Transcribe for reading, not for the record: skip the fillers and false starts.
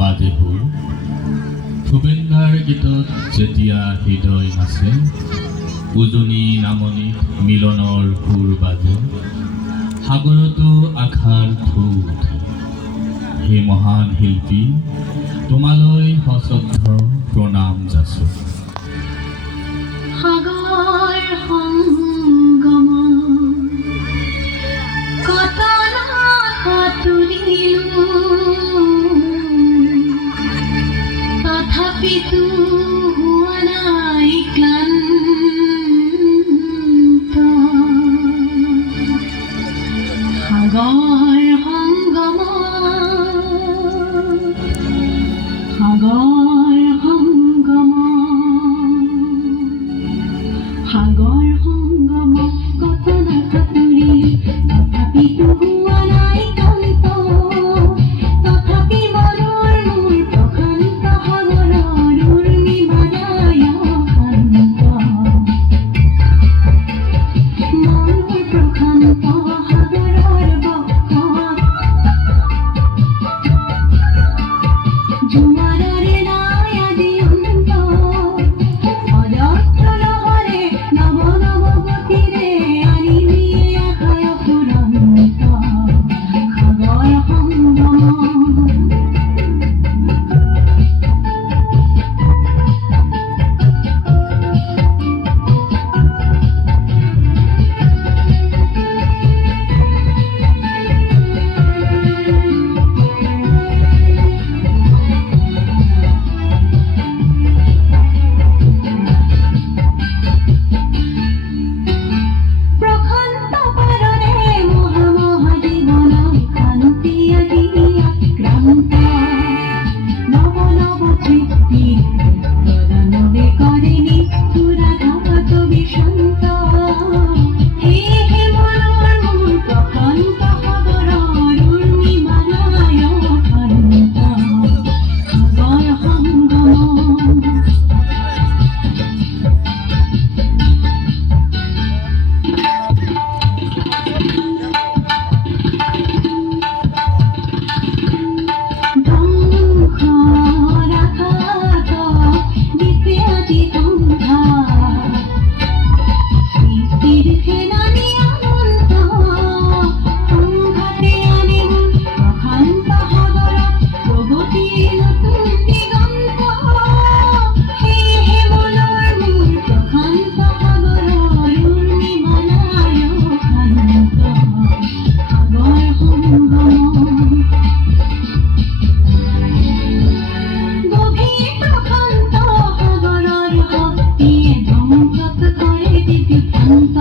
বাজে সুৰ ভূপেন্দাৰ গীতত যেতিয়া হৃদয় নাচে উজনি নামনিত মিলনৰ সুৰ বাজে সাগৰতো আশাৰ ঢৌ উঠে হে মহান শিল্পী তোমালৈ সশ্ৰদ্ধ প্ৰণাম যাচো সাগৰ সংগম কতনা সাঁতুৰিলো তথাপিতো হোৱা নাই ক্লান্ত সাগৰ সংগম সাগৰ সংগম সাগৰ সংগম কতনা সাঁতুৰিলো তথাপিতো হোৱা নাই ক্লান্ত তথাপি মনৰ মোৰ প্ৰশান্ত সাগৰৰ উৰ্মিমালায় শান্ত মনৰ প্ৰশান্ত সাগৰৰ বক্ষত জোৱাৰৰে নাই আজি অন্ত অজস্ৰ লহৰে নৱ নৱ গতিৰে আনি নিয়ে আশায় ফুৰন্ত সাগৰ সংগম প্ৰশান্ত পাৰৰে মহা মহা জীৱনৰ শান্তি আজি আক্ৰান্ত নৱ নৱ তৃপ্তিৰ তদানবে কৰে নিষ্ঠুৰাঘাত বিষান্ত সেয়েহে মনৰ মোৰ প্ৰশান্ত সাগৰৰ উৰ্মিমালায় শান্ত সাগৰ সংগম ধ্বংসৰ আঘাত দিছে আজি সন্ধ্যা সৃষ্টিৰ খেলানি অনন্ত সংঘাতে আনে মোৰ প্ৰশান্ত সাগৰত প্ৰগতিৰ নতুন দিগন্ত সেয়েহে মনৰ মোৰ প্ৰশান্ত সাগৰৰ উৰ্মিমালায় শান্ত সাগৰ সংগম গভীৰ প্ৰশান্ত সাগৰৰ শক্তিয়ে ধ্বংসত কৰে দিব্য শান্ত